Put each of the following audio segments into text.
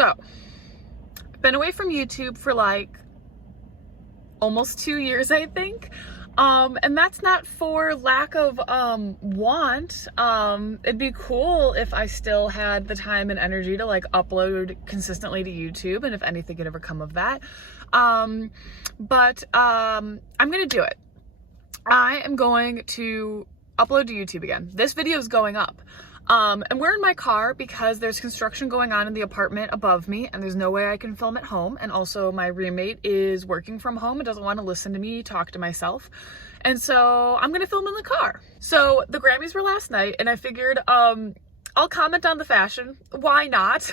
So, I've been away from YouTube for like almost 2 years, I think. And that's not for lack of want. It'd be cool if I still had the time and energy to like upload consistently to YouTube, and if anything could ever come of that. But I'm gonna do it. I am going to upload to YouTube again. This video is going up. And we're in my car because there's construction going on in the apartment above me, and there's no way I can film at home. And also my roommate is working from home and doesn't want to listen to me talk to myself. And so I'm gonna film in the car. So the Grammys were last night, and I figured I'll comment on the fashion. Why not?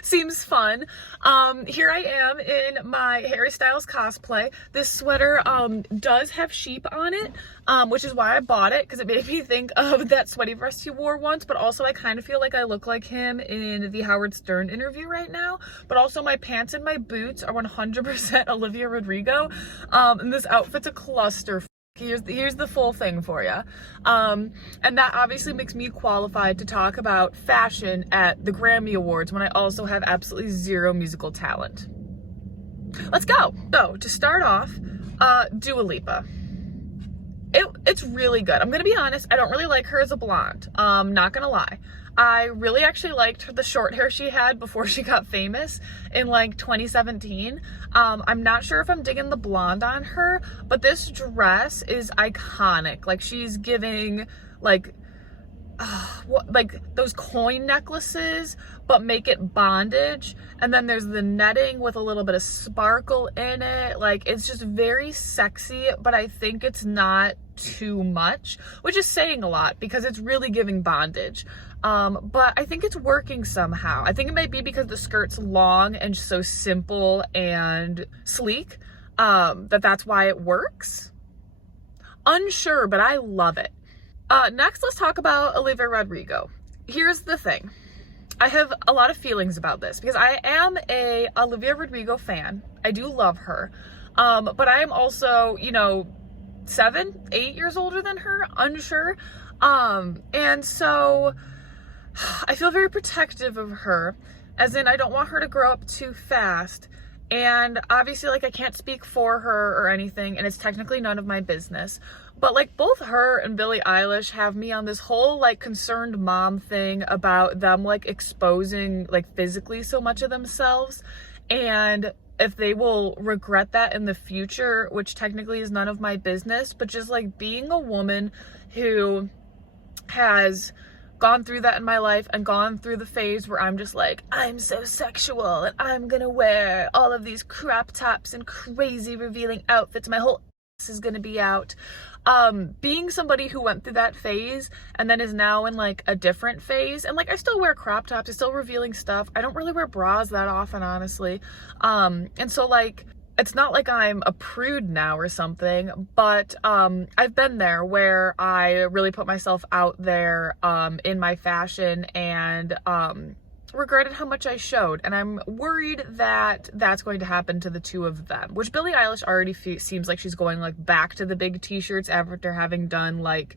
Seems fun. Here I am in my Harry Styles cosplay. This sweater does have sheep on it, which is why I bought it, because it made me think of that sweaty vest he wore once, but also I kind of feel like I look like him in the Howard Stern interview right now. But also my pants and my boots are 100% Olivia Rodrigo, and this outfit's a cluster. Here's the full thing for you. And that obviously makes me qualified to talk about fashion at the Grammy Awards when I also have absolutely zero musical talent. Let's go. So to start off, Dua Lipa. It's really good. I'm gonna be honest, I don't really like her as a blonde. Not gonna lie. I really actually liked the short hair she had before she got famous in like 2017. I'm not sure if I'm digging the blonde on her, but this dress is iconic. Like she's giving like those coin necklaces, but make it bondage. And then there's the netting with a little bit of sparkle in it. Like it's just very sexy, but I think it's not too much, which is saying a lot because it's really giving bondage. But I think it's working somehow. I think it might be because the skirt's long and so simple and sleek, that's why it works. Unsure, but I love it. Next, let's talk about Olivia Rodrigo. Here's the thing. I have a lot of feelings about this because I am a Olivia Rodrigo fan. I do love her. But I am also, 7, 8 years older than her, unsure. And so I feel very protective of her, as in I don't want her to grow up too fast. And obviously, like, I can't speak for her or anything, and it's technically none of my business. But like both her and Billie Eilish have me on this whole like concerned mom thing about them like exposing like physically so much of themselves, and if they will regret that in the future, which technically is none of my business. But just like being a woman who has gone through that in my life and gone through the phase where I'm just like, I'm so sexual and I'm gonna wear all of these crop tops and crazy revealing outfits, my whole ass is gonna be out. Being somebody who went through that phase and then is now in like a different phase, and like I still wear crop tops, I still revealing stuff, I don't really wear bras that often, honestly. And so like it's not like I'm a prude now or something, but I've been there where I really put myself out there in my fashion and regretted how much I showed. And I'm worried that that's going to happen to the two of them, which Billie Eilish already seems like she's going like back to the big t-shirts after having done like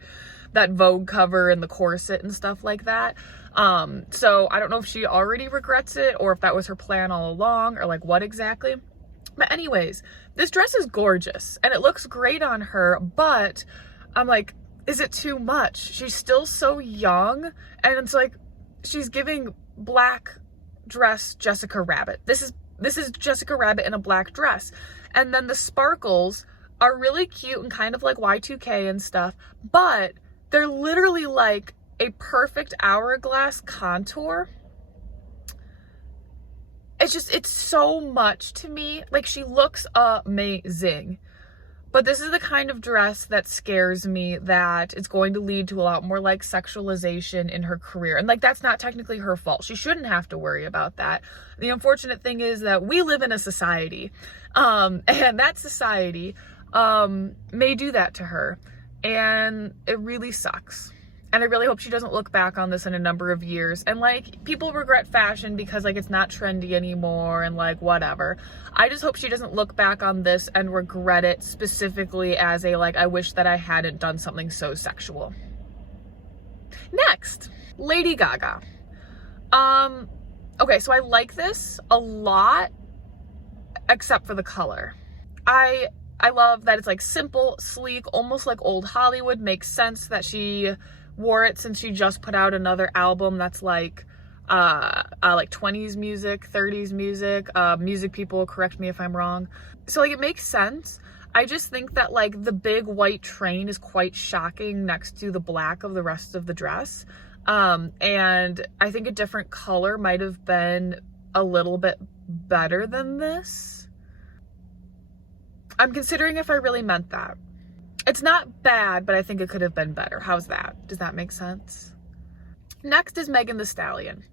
that Vogue cover and the corset and stuff like that. So I don't know if she already regrets it or if that was her plan all along or like what exactly. But anyways, this dress is gorgeous and it looks great on her, but I'm like, is it too much? She's still so young, and it's like she's giving black dress Jessica Rabbit. This is Jessica Rabbit in a black dress. And then the sparkles are really cute and kind of like Y2K and stuff, but they're literally like a perfect hourglass contour. It's so much to me. Like, she looks amazing. But this is the kind of dress that scares me, that it's going to lead to a lot more like sexualization in her career. And like, that's not technically her fault. She shouldn't have to worry about that. The unfortunate thing is that we live in a society, and that society may do that to her. And it really sucks. And I really hope she doesn't look back on this in a number of years. And like, people regret fashion because like it's not trendy anymore and like whatever. I just hope she doesn't look back on this and regret it specifically as a like, I wish that I hadn't done something so sexual. Next, Lady Gaga. Okay, so I like this a lot, except for the color. I love that it's like simple, sleek, almost like old Hollywood. Makes sense that she wore it since she just put out another album that's like 20s music, 30s music. Music people, correct me if I'm wrong. So like it makes sense. I just think that like the big white train is quite shocking next to the black of the rest of the dress. And I think a different color might have been a little bit better than this. I'm considering if I really meant that. It's not bad, but I think it could have been better. How's that? Does that make sense? Next is Megan Thee Stallion.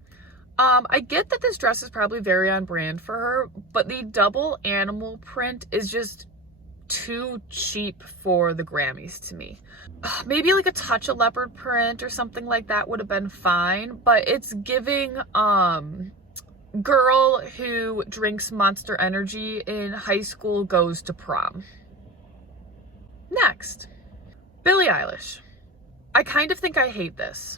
I get that this dress is probably very on brand for her, but the double animal print is just too cheap for the Grammys to me. Maybe like a touch of leopard print or something like that would have been fine, but it's giving girl who drinks Monster Energy in high school goes to prom. Next, Billie Eilish. I kind of think I hate this.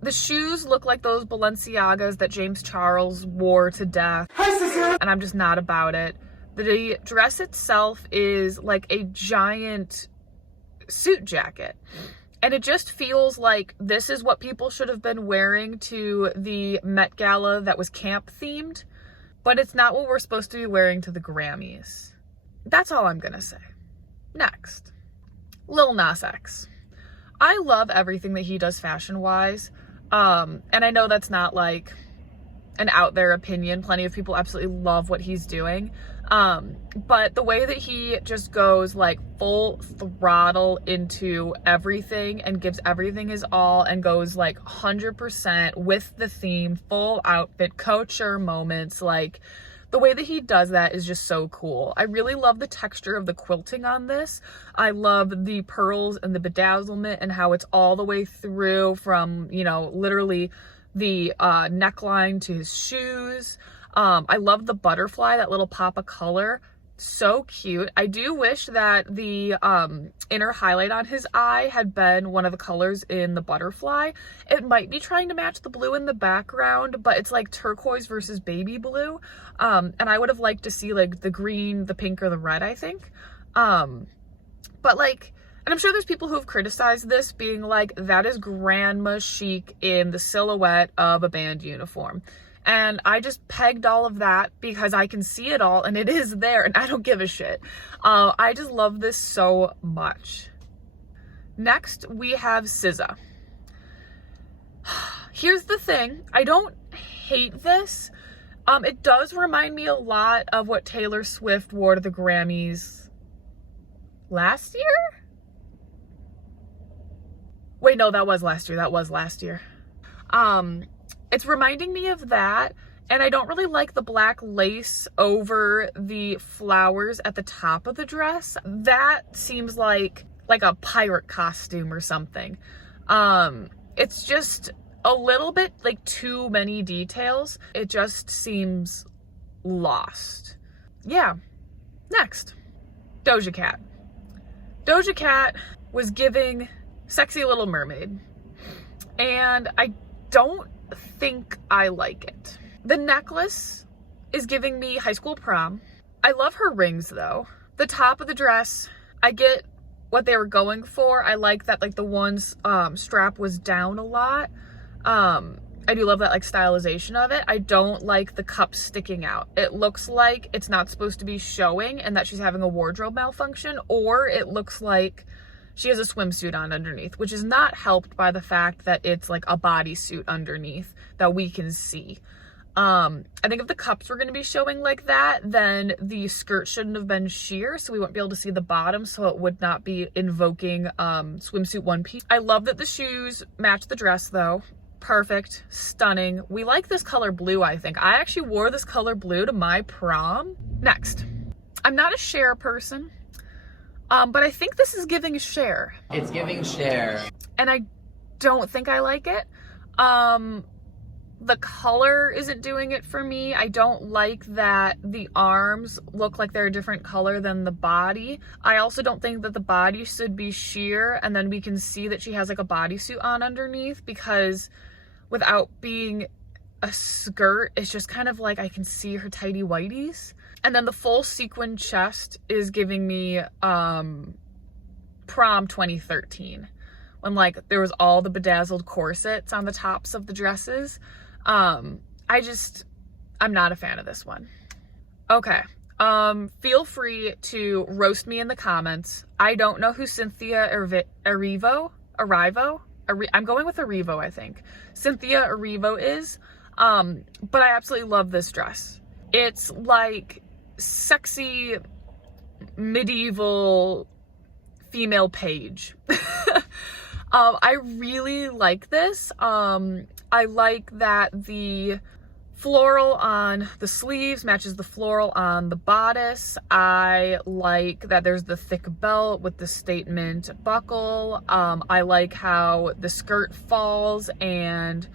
The shoes look like those Balenciagas that James Charles wore to death. Hi, sister. And I'm just not about it. The dress itself is like a giant suit jacket. And it just feels like this is what people should have been wearing to the Met Gala that was camp themed. But it's not what we're supposed to be wearing to the Grammys. That's all I'm gonna say. Next, Lil Nas X. I love everything that he does fashion-wise. And I know that's not like an out there opinion. Plenty of people absolutely love what he's doing. But the way that he just goes like full throttle into everything and gives everything his all and goes like 100% with the theme, full outfit, couture moments, like the way that he does that is just so cool. I really love the texture of the quilting on this. I love the pearls and the bedazzlement and how it's all the way through from, you know, literally the neckline to his shoes. I love the butterfly, that little pop of color. So cute. I do wish that the inner highlight on his eye had been one of the colors in the butterfly. It might be trying to match the blue in the background, but it's like turquoise versus baby blue. And I would have liked to see like the green, the pink, or the red, I think. But like, and I'm sure there's people who have criticized this being like, that is grandma chic in the silhouette of a band uniform. And I just pegged all of that because I can see it all and it is there and I don't give a shit. I just love this so much. Next, we have SZA. Here's the thing. I don't hate this. It does remind me a lot of what Taylor Swift wore to the Grammys last year? Wait, no, that was last year. That was last year. It's reminding me of that, and I don't really like the black lace over the flowers at the top of the dress. That seems like a pirate costume or something. It's just a little bit like too many details. It just seems lost. Yeah. Next, Doja Cat. Doja Cat was giving Sexy Little Mermaid, and I don't think I like it. The necklace is giving me high school prom. I love her rings though. The top of the dress, I get what they were going for. I like that like the one strap was down a lot. I do love that like stylization of it. I don't like the cup sticking out. It looks like it's not supposed to be showing and that she's having a wardrobe malfunction, or it looks like she has a swimsuit on underneath, which is not helped by the fact that it's like a bodysuit underneath that we can see. I think if the cups were going to be showing like that, then the skirt shouldn't have been sheer, so we wouldn't be able to see the bottom, so it would not be invoking swimsuit one piece. I love that the shoes match the dress though. Perfect, stunning. We like this color blue, I think. I actually wore this color blue to my prom. Next, I'm not a Cher person. But I think this is giving Cher. It's giving Cher. And I don't think I like it. The color isn't doing it for me. I don't like that the arms look like they're a different color than the body. I also don't think that the body should be sheer and then we can see that she has like a bodysuit on underneath, because without being a skirt is just kind of like I can see her tighty whities. And then the full sequin chest is giving me prom 2013, when like there was all the bedazzled corsets on the tops of the dresses. I'm not a fan of this one. Okay. Feel free to roast me in the comments. I don't know who Cynthia Erivo, I'm going with Erivo, I think. Cynthia Erivo is, but I absolutely love this dress. It's like sexy medieval female page. I really like this. I like that the floral on the sleeves matches the floral on the bodice. I like that there's the thick belt with the statement buckle. I like how the skirt falls, and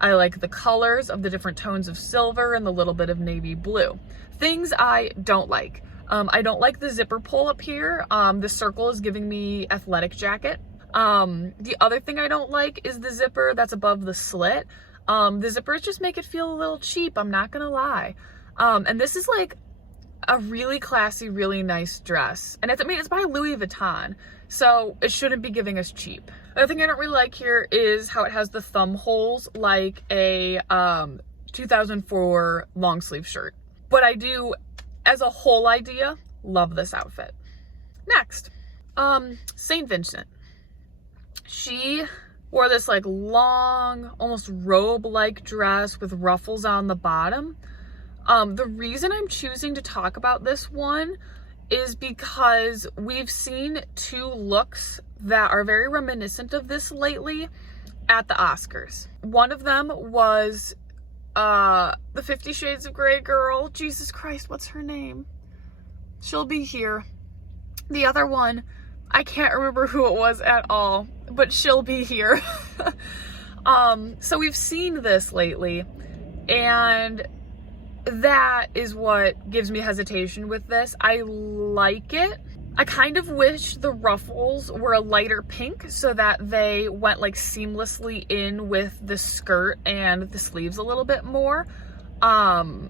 I like the colors of the different tones of silver and the little bit of navy blue. Things I don't like. I don't like the zipper pull up here. The circle is giving me athletic jacket. The other thing I don't like is the zipper that's above the slit. The zippers just make it feel a little cheap, I'm not gonna lie. And this is like a really classy, really nice dress. And it's by Louis Vuitton, so it shouldn't be giving us cheap. The other thing I don't really like here is how it has the thumb holes like a 2004 long sleeve shirt. But I do, as a whole idea, love this outfit. Next, St. Vincent. She wore this like long, almost robe-like dress with ruffles on the bottom. The reason I'm choosing to talk about this one is because we've seen two looks that are very reminiscent of this lately at the Oscars. One of them was the 50 Shades of Grey girl. Jesus Christ, what's her name? She'll be here. The other one, I can't remember who it was at all, but she'll be here. So we've seen this lately, and that is what gives me hesitation with this. I like it. I kind of wish the ruffles were a lighter pink so that they went like seamlessly in with the skirt and the sleeves a little bit more, and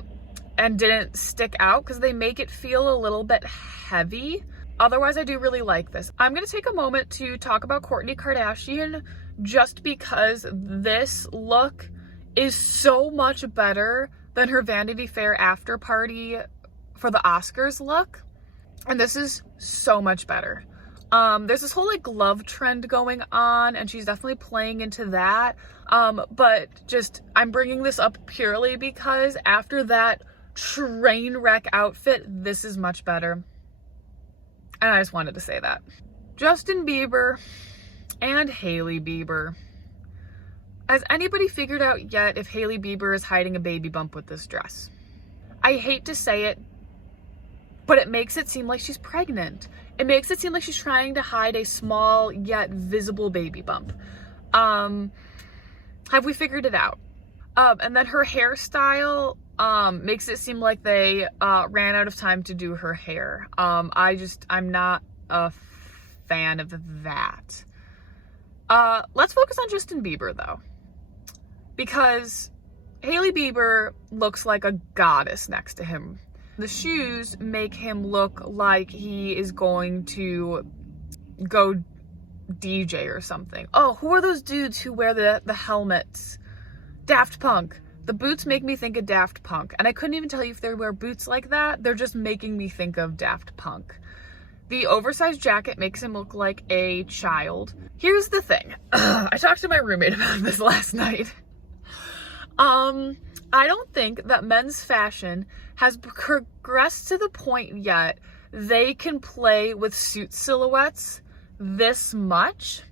didn't stick out, because they make it feel a little bit heavy. Otherwise, I do really like this. I'm going to take a moment to talk about Kourtney Kardashian, just because this look is so much better than her Vanity Fair after party for the Oscars look. And this is so much better. There's this whole like glove trend going on, and she's definitely playing into that. But just, I'm bringing this up purely because after that train wreck outfit, this is much better. And I just wanted to say that. Justin Bieber and Hailey Bieber. Has anybody figured out yet if Hailey Bieber is hiding a baby bump with this dress? I hate to say it, but it makes it seem like she's pregnant. It makes it seem like she's trying to hide a small yet visible baby bump. Have we figured it out? And then her hairstyle makes it seem like they ran out of time to do her hair. I'm not a fan of that. Let's focus on Justin Bieber though, because Hailey Bieber looks like a goddess next to him. The shoes make him look like he is going to go DJ or something. Oh, who are those dudes who wear the helmets? Daft Punk. The boots make me think of Daft Punk, and I couldn't even tell you if they wear boots like that. They're just making me think of Daft Punk. The oversized jacket makes him look like a child. Here's the thing. I talked to my roommate about this last night. I don't think that men's fashion has progressed to the point yet they can play with suit silhouettes this much,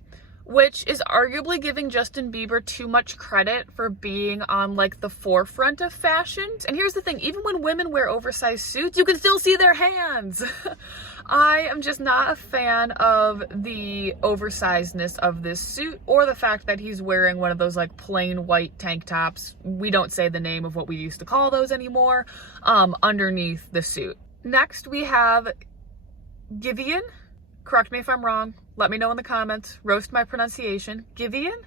which is arguably giving Justin Bieber too much credit for being on like the forefront of fashion. And here's the thing, even when women wear oversized suits, you can still see their hands. I am just not a fan of the oversizedness of this suit, or the fact that he's wearing one of those like plain white tank tops. We don't say the name of what we used to call those anymore, underneath the suit. Next we have Giveon. Correct me if I'm wrong. Let me know in the comments. Roast my pronunciation. Giveon,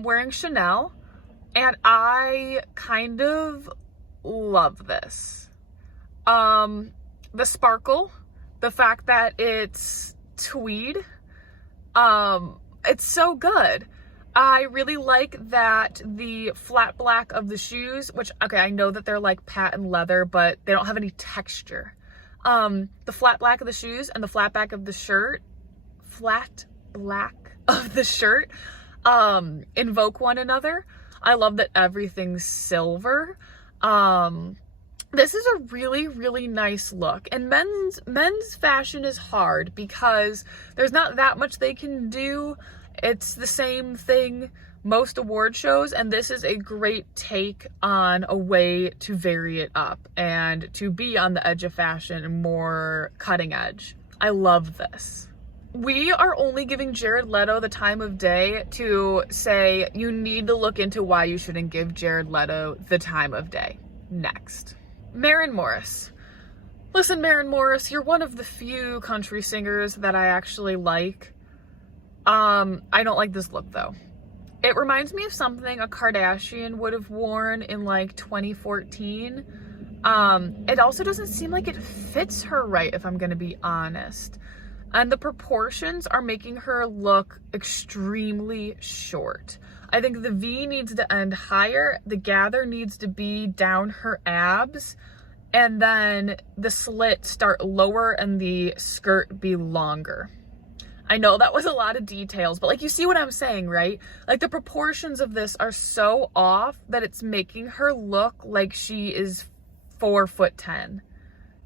wearing Chanel. And I kind of love this. The sparkle, the fact that it's tweed, it's so good. I really like that the flat black of the shoes, which, okay, I know that they're like patent leather, but they don't have any texture. The flat black of the shoes and the flat black of the shirt, invoke one another. I love that everything's silver. This is a really, really nice look. And men's fashion is hard because there's not that much they can do. It's the same thing most award shows, and this is a great take on a way to vary it up and to be on the edge of fashion and more cutting edge. I love this. We are only giving Jared Leto the time of day to say you need to look into why you shouldn't give Jared Leto the time of day. Next. Maren Morris. Listen, Maren Morris, you're one of the few country singers that I actually like. I don't like this look though. It reminds me of something a Kardashian would have worn in like 2014. It also doesn't seem like it fits her right, if I'm gonna be honest. And the proportions are making her look extremely short. I think the V needs to end higher, the gather needs to be down her abs, and then the slit start lower and the skirt be longer. I know that was a lot of details, but like, you see what I'm saying, right? Like, the proportions of this are so off that it's making her look like she is 4'10".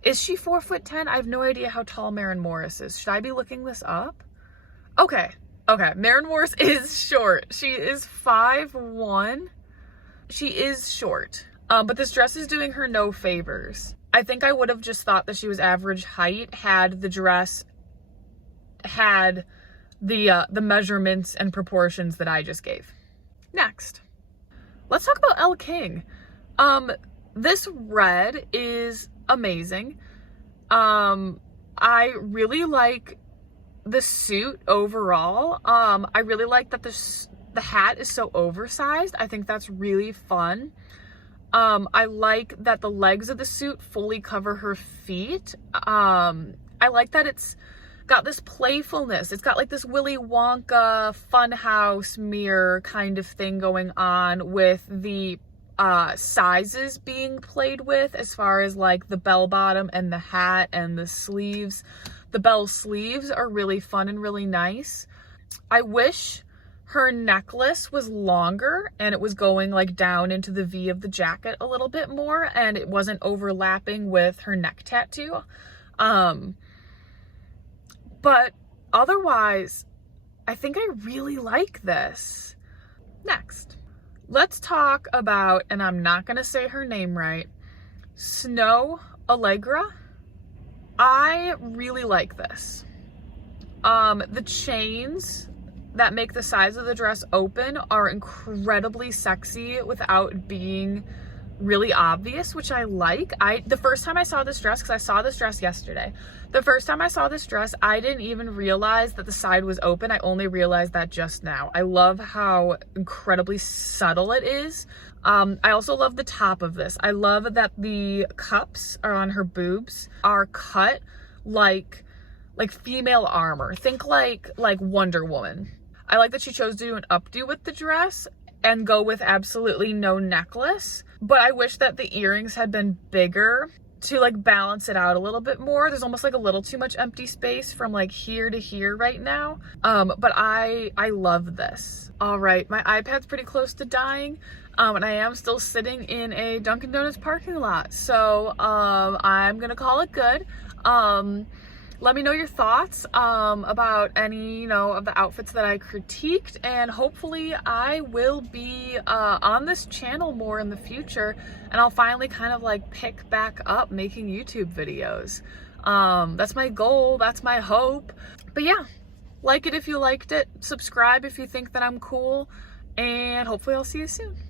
Is she 4'10"? I have no idea how tall Maren Morris is. Should I be looking this up? Okay. Maren Morris is short. She is 5'1". She is short. But this dress is doing her no favors. I think I would have just thought that she was average height had the dress had the measurements and proportions that I just gave. Next, let's talk about Elle King. This red is amazing. I really like the suit overall. I really like that the hat is so oversized. I think that's really fun. I like that the legs of the suit fully cover her feet. I like that it's got this playfulness. It's got like this Willy Wonka funhouse mirror kind of thing going on with the sizes being played with as far as like the bell bottom and the hat and the sleeves. The bell sleeves are really fun and really nice. I wish her necklace was longer and it was going like down into the V of the jacket a little bit more and it wasn't overlapping with her neck tattoo. But otherwise, I think I really like this. Next, let's talk about, and I'm not gonna say her name right, Snow Allegra. I really like this. The chains that make the sides of the dress open are incredibly sexy without being really obvious, which I like. The first time I saw this dress, because I saw this dress yesterday, the first time I saw this dress, I didn't even realize that the side was open. I only realized that just now. I love how incredibly subtle it is. I also love the top of this. I love that the cups are on her boobs are cut like female armor. Think like Wonder Woman. I like that she chose to do an updo with the dress and go with absolutely no necklace. But I wish that the earrings had been bigger to like balance it out a little bit more. There's almost like a little too much empty space from like here to here right now. But I love this. All right, my iPad's pretty close to dying. And I am still sitting in a Dunkin' Donuts parking lot. So I'm gonna call it good. Let me know your thoughts about any, of the outfits that I critiqued, and hopefully I will be on this channel more in the future, and I'll finally kind of like pick back up making YouTube videos. That's my goal, that's my hope. But yeah, like it if you liked it, subscribe if you think that I'm cool, and hopefully I'll see you soon.